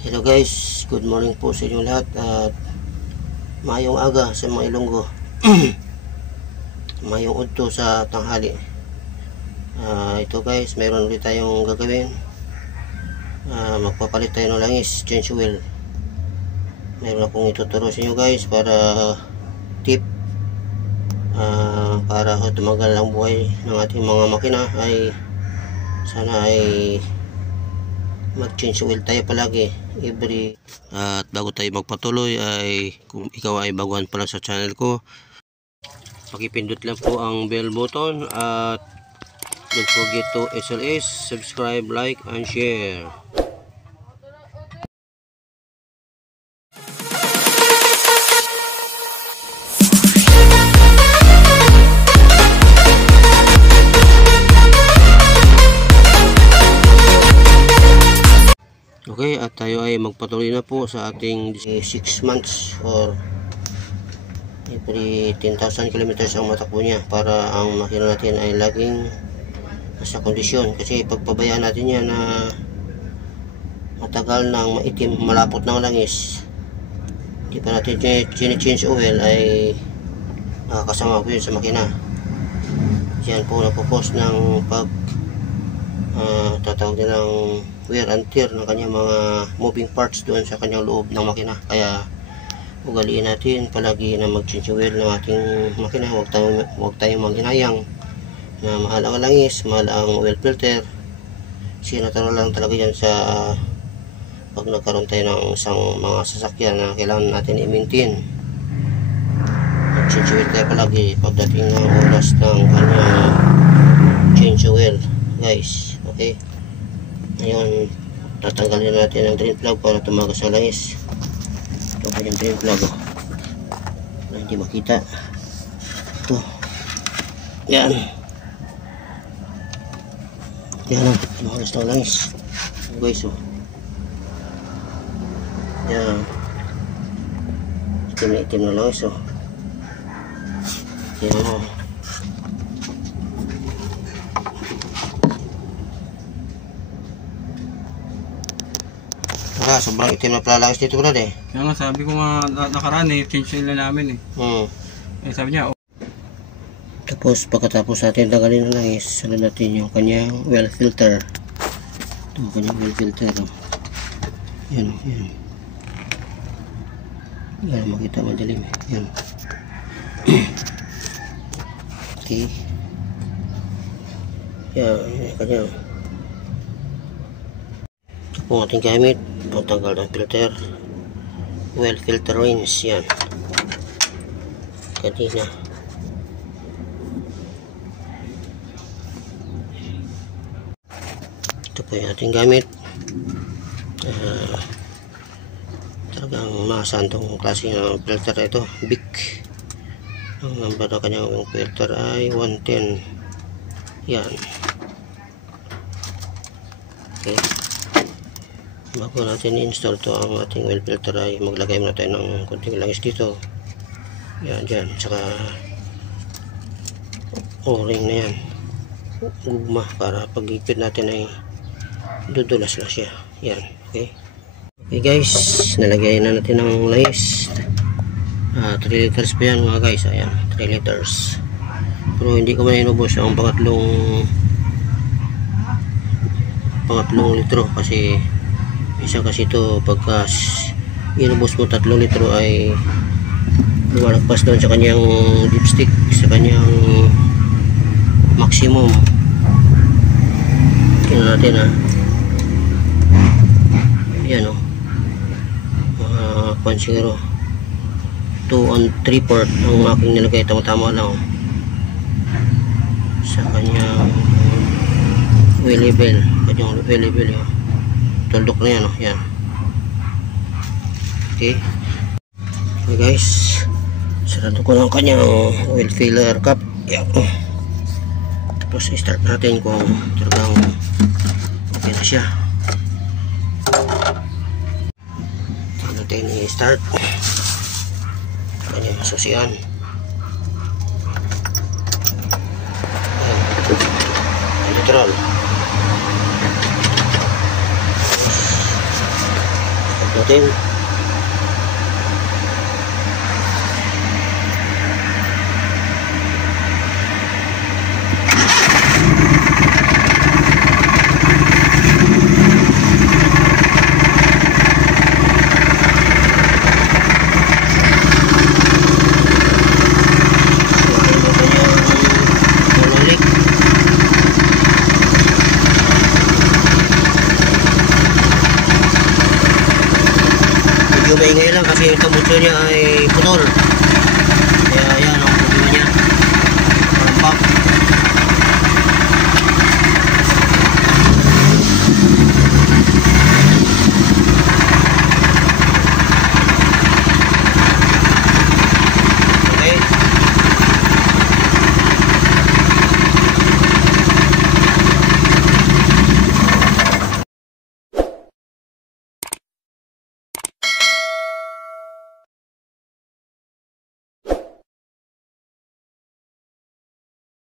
Hello guys, good morning po sa inyo lahat at mayong aga sa mga Ilonggo. Mayong udto sa tanghali. Ito guys, mayroon ulit tayong gagawin. Magpapalit tayo ng langis, change oil. Mayroon akong ituturo sa inyo guys para tip para tumagal ang buhay ng ating mga makina. Ay sana ay mag-change oil tayo palagi every. At bago tayo magpatuloy ay kung ikaw ay baguhan pa lang sa channel ko, pakipindot lang po ang bell button at don't forget to SLS, subscribe, like and share. Okay, at tayo ay magpatuloy na po sa ating 6 months or every 10,000 kilometers ang matakbo niya para ang makina natin ay laging nasa kondisyon. Kasi pagpabayaan natin yan na matagal nang maitim, malapot ng langis, hindi pa natin change oil, ay nakakasama po yun sa makina. Yan po napopos ng tatawag nilang wear and tear ng kanyang mga moving parts doon sa kanyang loob ng makina. Kaya ugaliin natin palagi na mag-change oil ng ating makina. Huwag tayong manghinayang na mahal ang langis, mahal ang oil filter. Sinatural lang talaga yan sa pag nagkaroon tayo ng isang mga sasakyan na kailangan natin i-maintain. Mag-change oil tayo palagi pagdating ng oras ng kanyang change oil guys. Okay, ngayon tatanggalin natin ang drain plug para tumagas ang langis. Ito pa yung drain plug na hindi makita. Ito yan, yan o, tumagas ang langis guys. Yan, itim na itim na langis. Yan o, sobrang itim na pala langis dito brad eh. Kaya nga sabi ko nga nakaraan eh, change oil na namin eh. Eh sabi niya, Tapos pagkatapos natin tanggalin ang langis, sunod natin yung kanyang oil filter. Ito kanyang oil filter. Yan, yan. Yan, makita madilim eh. Yan. Okay. Yan, yan kanyang. Ito po ating gamit pagtanggal ng filter, oil filter rinse. Yan, kanina. Ito po yung ating gamit. Talagang masantong klase ng filter ito, big. Ang number na kanyang filter ay 110. Yan. Okay, bago natin i-install to ang ating oil filter ay maglagay muna tayo ng konting langis dito. Yan, dyan, saka o-ring na yan, ugma, para pag-ipit natin ay dudulas lang siya. Yan, okay. Okay guys, nalagay na natin ng langis. 3 liters pa yan mga guys. Ayan, 3 liters. Pero hindi ko man inubos ang pangatlong litro kasi isa kasi ito pagka inubos mo 3 litro ay lumalagpas doon sa kanyang dipstick, sa kanyang maximum. Tingnan natin ha. Yan o, mga 0.0 2 3/4 ang aking nilagay, tama-tama lang sa kanyang oil level. Kanyang oil level yun, tuldok na yan o. Yan, okay. Okay guys, sarado ko ng kanyang oil filler cap. Yan. Tapos start natin kung talagang okay na siya. Ano tayo i-start kanyang susian. Neutral. natin. Medyo maingay lang kasi yung motor niya ay putol.